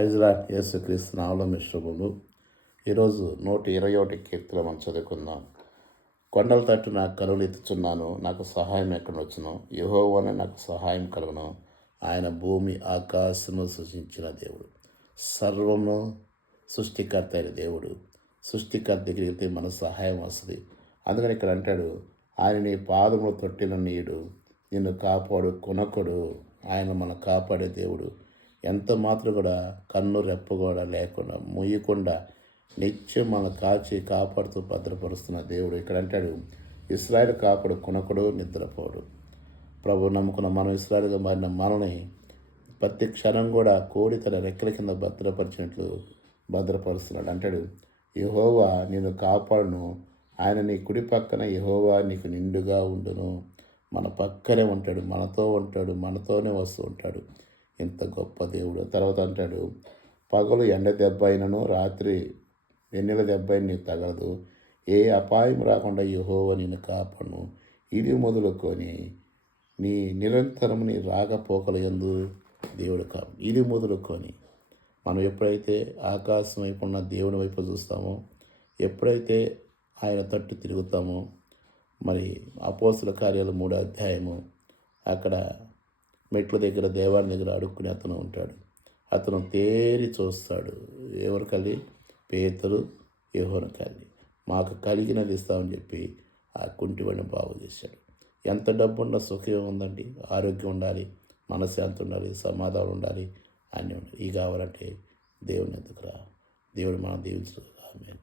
ప్రైజ్లార్డ్ యేసుక్రీస్తు నామములో మీ శుభములు. ఈరోజు 121 కీర్తన మనం చదువుకుందాం. కొండల తట్టు నాకు కనులు ఎత్తుచున్నాను, నాకు సహాయం ఎక్కడ వచ్చును? యెహోవానే నాకు సహాయం కలుగును. ఆయన భూమి ఆకాశము సృష్టించిన దేవుడు, సర్వము సృష్టికర్త అయిన దేవుడు. సృష్టికర్త దగ్గరికి వెళ్తే మన సహాయం వస్తుంది. అందుకని ఇక్కడ అంటాడు, ఆయన నీ పాదములు తొట్టిన నీడు, నిన్ను కాపాడు కొనకుడు. ఆయన మన కాపాడే దేవుడు. ఎంత మాత్రం కూడా కన్ను రెప్ప కూడా లేకుండా మొయ్యకుండా నిత్యం మన కాచి కాపాడుతూ భద్రపరుస్తున్న దేవుడు. ఇక్కడ అంటాడు, ఇశ్రాయేలు కాపాడు కొనకుడు, నిద్రపోడు. ప్రభు నమ్ముకున్న మనం ఇశ్రాయేలుగా మారిన మనల్ని ప్రతి క్షణం కూడా కోడి తన రెక్కల కింద భద్రపరిచినట్లు భద్రపరుస్తున్నాడు. అంటాడు, యెహోవా నిన్ను కాపాడును, ఆయన నీ కుడి పక్కన, యెహోవా నీకు నిండుగా ఉండును. మన పక్కనే ఉంటాడు, మనతో ఉంటాడు, మనతోనే వస్తూ ఉంటాడు. ఎంత గొప్ప దేవుడు. తర్వాత అంటాడు, పగలు ఎండ దెబ్బ అయినను, రాత్రి వెన్నెల దెబ్బ అయిన నీకు తగలదు. ఏ అపాయం రాకుండా యెహోవా నిన్ను కాపాడును. ఇది మొదలుకొని నీ నిరంతరం నీ రాకపోకల యందు దేవుడు కాదు. ఇది మొదలుకొని మనం ఎప్పుడైతే ఆకాశం వైపు ఉన్న దేవుని వైపు చూస్తామో, ఎప్పుడైతే ఆయన తట్టు తిరుగుతామో, మరి అపోస్తుల కార్యాలు 3వ అధ్యాయము అక్కడ మెట్ల దగ్గర దేవాలయం దగ్గర అడుక్కుని అతను ఉంటాడు. అతను తేరి చూస్తాడు. ఎవరు కలిగి? పేతురు, యోహాను కలిగి. మాకు కలిగినది ఇస్తామని చెప్పి ఆ కుంటివాడిని బాగు చేశాడు. ఎంత డబ్బు ఉన్న సుఖం ఉందండి. ఆరోగ్యం ఉండాలి, మనశ్శాంతి ఉండాలి, సమాధానం ఉండాలి, అన్నీ ఉండాలి. ఇవి కావాలంటే దేవుని ఎందుకు రా? దేవుడు మనం దీవించదు. ఆమేన్.